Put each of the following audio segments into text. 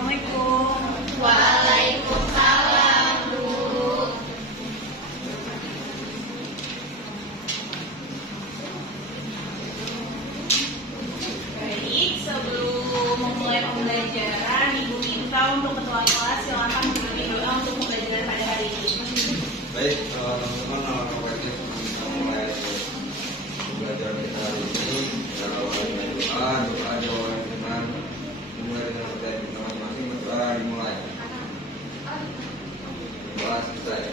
Assalamualaikum. Waalaikumsalam, Bu. Baik, sebelum memulai pembelajaran, Ibu minta untuk ketua kelas silakan memberi doa untuk pembelajaran pada hari ini. Baik, teman-teman, alangkah baiknya kita mulai pembelajaran kita hari ini. Kita awali dengan doa jawaban dengan dimulai dengan percaya kita masing-masing. Berdoa dimulai. Doa selesai.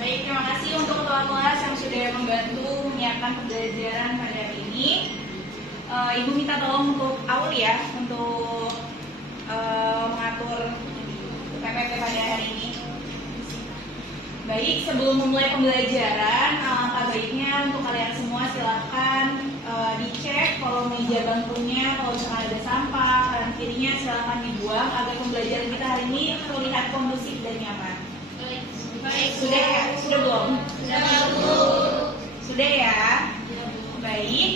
Baik, terima kasih untuk ketua kelas yang sudah membantu menyiapkan pembelajaran pada hari ini. Ibu minta tolong untuk Aul ya, untuk mengatur PPP pada hari ini. Baik, sebelum memulai pembelajaran, alangkah baiknya untuk kalian semua silakan dicek kolom meja bangkunya, kalau misalkan ada sampah, kanan kirinya silakan dibuang agar pembelajaran kita hari ini terlihat kondusif dan nyaman. Baik, Sudah ya? Sudah belum? Sudah, Bu. Sudah ya? Baik.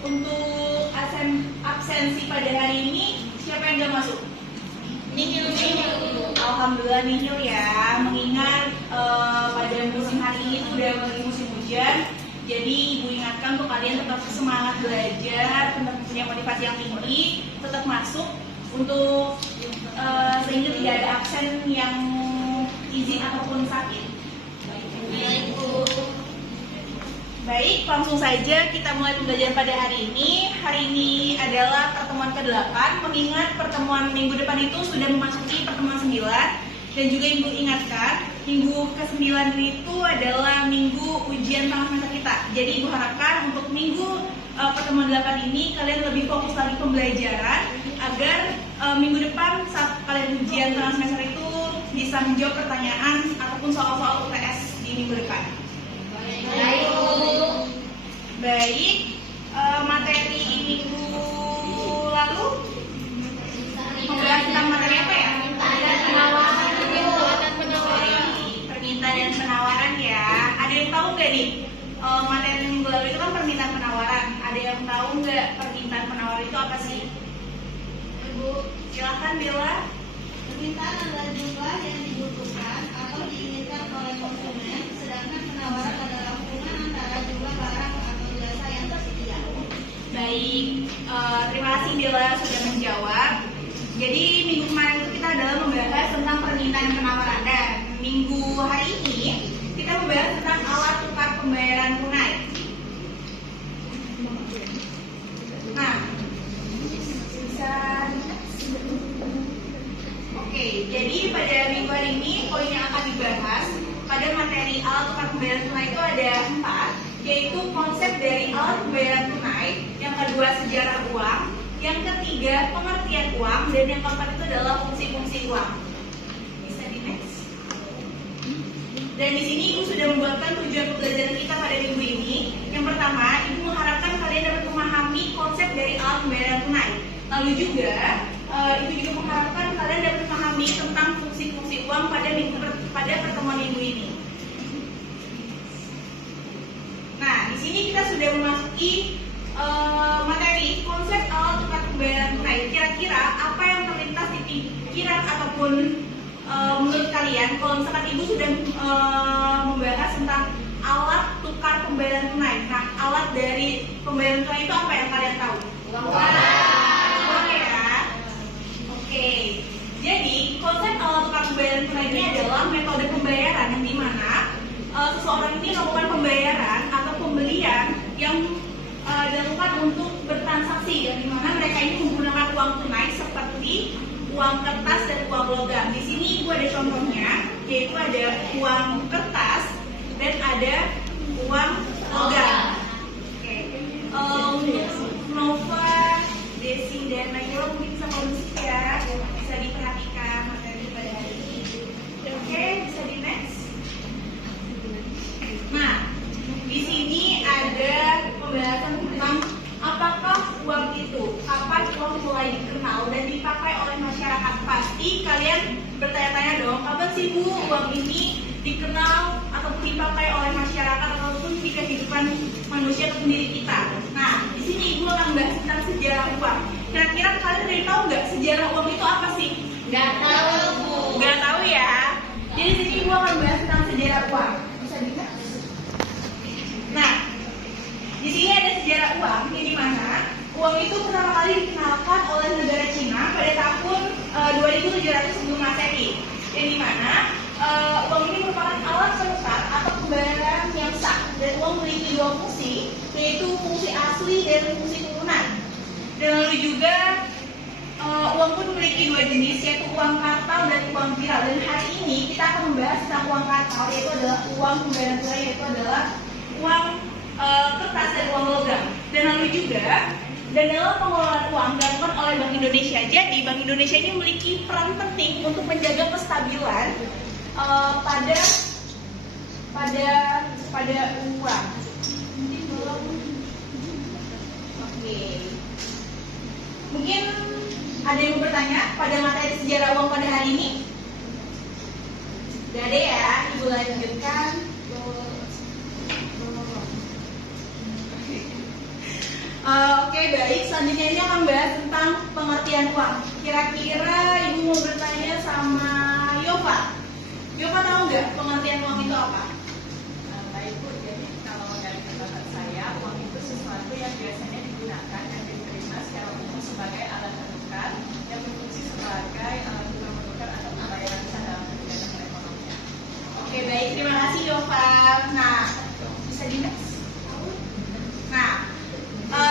Untuk absensi pada hari ini siapa yang nggak masuk? Nihil. Alhamdulillah nihil ya. Mengingat pada musim hari ini itu udah lagi musim hujan, jadi Ibu ingatkan untuk kalian tetap semangat belajar, tetap punya motivasi yang tinggi, tetap masuk untuk sehingga tidak ada absen yang izin ataupun sakit. Baik, Bu. Baik, langsung saja kita mulai pembelajaran pada hari ini. Hari ini adalah pertemuan ke-8, mengingat pertemuan minggu depan itu sudah memasuki pertemuan 9. Dan juga Ibu ingatkan, minggu ke-9 itu adalah minggu ujian tengah semester kita. Jadi Ibu harapkan untuk minggu pertemuan 8 ini kalian lebih fokus lagi pembelajaran, agar minggu depan saat kalian ujian tengah semester itu bisa menjawab pertanyaan ataupun soal-soal UTS di minggu depan. Baik, Bu. Baik, materi minggu lalu membahas tentang materi apa ya? Permintaan dan penawaran ya. Ada yang tahu nggak nih? Materi minggu lalu itu kan permintaan penawaran. Ada yang tahu nggak permintaan penawaran itu apa sih? Ibu, Silahkan Bella. permintaan adalah jumlah yang dibutuhkan atau diinginkan oleh konsumen, sedangkan penawaran adalah hubungan antara jumlah barang atau jasa yang tersedia. Baik, terima kasih Bella sudah menjawab. Jadi minggu kemarin itu kita adalah membahas tentang permintaan dan penawaran, dan minggu hari ini kita membahas tentang alat tukar pembayaran tunai. Nah, bisa. Oke, jadi pada minggu hari ini poin yang akan dibahas pada materi alat tukar pembayaran tunai itu ada 4, yaitu konsep dari alat pembayaran tunai, yang kedua sejarah uang, yang ketiga pengertian uang, dan yang keempat itu adalah fungsi-fungsi uang. Bisa di next. Dan di sini Ibu sudah membuatkan tujuan pembelajaran kita pada minggu ini. Yang pertama, Ibu mengharapkan kalian dapat memahami konsep dari alat pembayaran tunai. Lalu juga Ibu juga mengharapkan kalian dapat memahami tentang fungsi-fungsi uang pada pertemuan minggu ini. Nah, di sini kita sudah memasuki materi konsep alat tukar pembayaran tunai. Kira-kira apa yang terlintas di pikiran ataupun menurut kalian kalau misalkan Ibu sudah membahas tentang alat tukar pembayaran tunai? Nah, alat dari pembayaran tunai itu apa yang kalian tahu? Uang ya. Oke. Jadi konsep alat tukar pembayaran tunai ini adalah metode pembayaran yang dimana seseorang ini melakukan pembayaran atau pembelian yang dilakukan untuk bertransaksi, yang dimana mereka ini menggunakan uang tunai seperti uang kertas dan uang logam. Di sini Ibu ada contohnya, yaitu ada uang kertas dan ada uang logam. Oke. Untuk Nova, Desi dan Naila mungkin bisa kondusif ya, bisa diperhatikan materi pada hari ini. Oke, bisa di next. Nah, di sini ada pembahasan tentang apakah uang itu, kapan uang mulai dikenal dan dipakai oleh masyarakat. Pasti kalian bertanya-tanya dong, kapan sih Bu uang ini dikenal ataupun dipakai oleh masyarakat ataupun di kehidupan manusia atau diri kita. Nah, di sini Ibu akan bahas tentang sejarah uang. Kira-kira kalian dari sejarah uang itu apa sih? Nggak tahu, Bu. Nggak tahu ya. Jadi di sini Ibu akan bahas tentang sejarah uang. Bisa dilihat? Nah, di sini ada sejarah uang yang dimana uang itu pertama kali dikenalkan oleh negara Cina pada tahun 2700 sebelum Masehi. Yang dimana uang ini merupakan alat penukar atau pembayaran yang sah, dan uang memiliki dua fungsi, yaitu fungsi asli dan fungsi turunan. Dan lalu juga uang pun memiliki dua jenis, yaitu uang kartal dan uang viral. Dan hari ini kita akan membahas tentang uang kartal, yaitu adalah uang pembayaran tunai, yaitu adalah uang kertas dan uang logam. Dan lalu juga dan dalam pengelolaan uang dilakukan oleh Bank Indonesia. Jadi Bank Indonesia ini memiliki peran penting untuk menjaga kestabilan pada uang. Oke. Mungkin ada yang mau bertanya pada materi sejarah uang pada hari ini? Gak ada ya, Ibu lanjutkan. Oke, baik. Selanjutnya ini akan bahas tentang pengertian uang. Kira-kira Ibu mau bertanya sama Yova. Yova tahu nggak pengertian uang itu apa? Baik Bu, jadi kalau dari pendapat saya, uang itu sesuatu yang biasanya digunakan dan diterima secara umum sebagai alat penukar yang berfungsi sebagai alat tukar menukar atau pembayaran sah dalam kegiatan perekonomian. Oke, baik. Terima kasih Yova. Nah, bisa di next? Nah,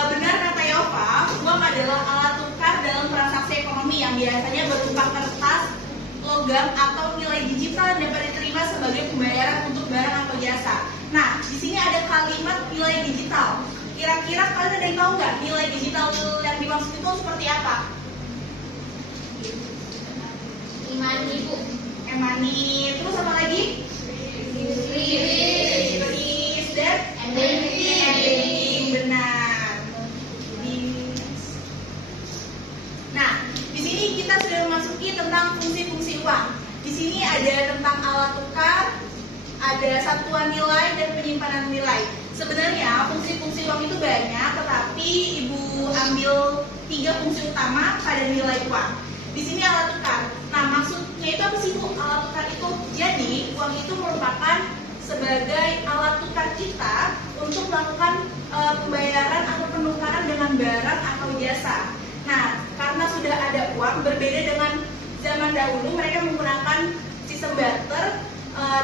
benar kata Yova, uang adalah alat tukar dalam transaksi ekonomi yang biasanya berupa kertas, logam, atau nilai digital yang dapat diterima sebagai pembayaran untuk barang atau jasa. Nah, di sini ada kalimat nilai digital. Kira-kira kalian ada yang tahu nggak nilai digital yang dimaksud itu seperti apa? E-money, Bu. E-money, terus apa lagi? Kris dan banking, benar. Nah, di sini kita sudah memasuki tentang fungsi-fungsi uang. Di sini ada tentang alat tukar, ada satuan nilai dan penyimpanan nilai. Sebenarnya fungsi-fungsi uang itu banyak, tetapi Ibu ambil 3 fungsi utama pada nilai uang. Di sini alat tukar. Nah, maksudnya itu apa sih Bu? Alat tukar itu, jadi uang itu merupakan sebagai alat tukar kita untuk melakukan pembayaran atau penukaran dengan barang atau jasa. Nah, karena sudah ada uang, berbeda dengan zaman dahulu, mereka menggunakan sistem barter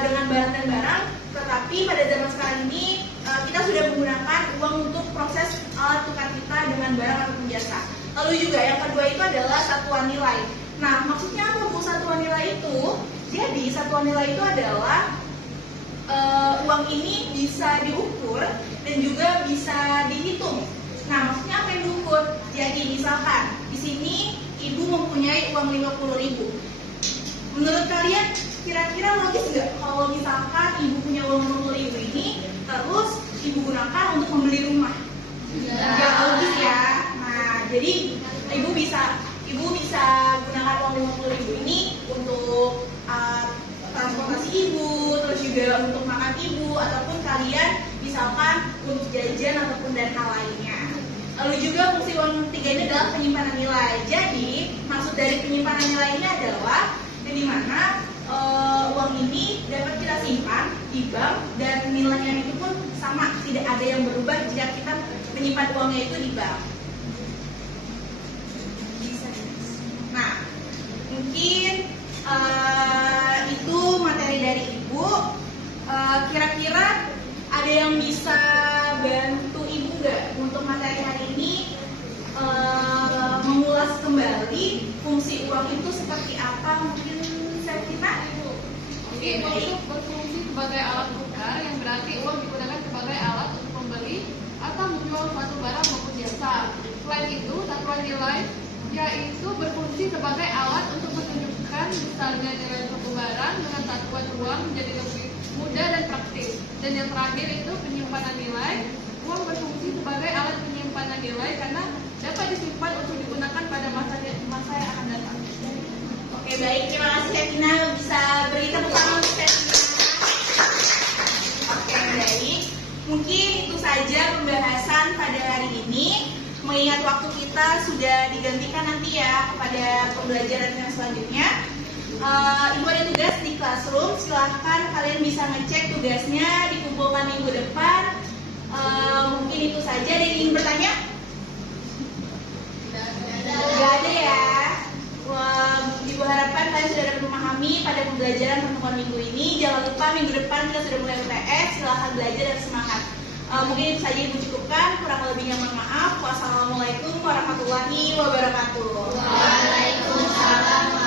dengan barang dan barang. Tetapi pada zaman sekarang ini kita sudah menggunakan uang untuk proses alat tukar kita dengan barang ataupun jasa. Lalu juga yang kedua itu adalah satuan nilai. Nah, maksudnya apa Bu satuan nilai itu? Jadi satuan nilai itu adalah uang ini bisa diukur dan juga bisa dihitung. Nah, maksudnya apa yang diukur? Jadi misalkan di sini Ibu mempunyai uang 50.000. Menurut kalian kira-kira logis nggak kalau misalkan Ibu punya uang 50.000 ini terus Ibu gunakan untuk membeli rumah? Nggak logis ya. Nah, jadi Ibu bisa gunakan uang 50.000 ini untuk transportasi Ibu, terus juga untuk makan Ibu, ataupun kalian misalkan untuk jajan ataupun dan hal lainnya. Lalu juga fungsi uang ketiga ini adalah penyimpanan nilai. Jadi maksud dari penyimpanan nilai ini adalah di mana uang ini dapat kita simpan di bank dan nilainya itu pun sama, tidak ada yang berubah jika kita menyimpan uangnya itu di bank. Nah, mungkin itu materi dari Ibu. Kira-kira ada yang bisa bantu Ibu nggak untuk materi hari ini mengulas kembali fungsi uang itu seperti apa? Mungkin Septina? Oke, uang itu berfungsi sebagai alat tukar yang berarti uang digunakan sebagai alat untuk membeli atau menjual suatu barang maupun jasa. Selain itu, satuan nilai yaitu berfungsi sebagai alat untuk menunjukkan misalnya nilai suatu barang dengan satuan uang menjadi lebih mudah dan praktis. Dan yang terakhir itu penyimpanan nilai. Uang berfungsi sebagai alat penyimpanan nilai karena dapat disimpan untuk digunakan pada masa yang akan datang. Oke, baik. Terima kasih Septina. Bisa beri tepuk tangan untuk Septina. Oke, baik. Mungkin itu saja pembahasan pada hari ini. mengingat waktu kita sudah digantikan nanti ya kepada pembelajaran yang selanjutnya. Ibu ada tugas di classroom, silahkan kalian bisa ngecek tugasnya, dikumpulkan minggu depan. Mungkin itu saja. Ada yang ingin bertanya? Gak ada ya. Ibu harapkan kalian sudah dapat memahami pada pembelajaran pertemuan minggu ini. Jangan lupa minggu depan kita sudah mulai UTS, silahkan belajar dan semangat. Mungkin itu saja Ibu cukupkan, kurang lebihnya mohon maaf. Wassalamualaikum warahmatullahi wabarakatuh. Waalaikumsalam.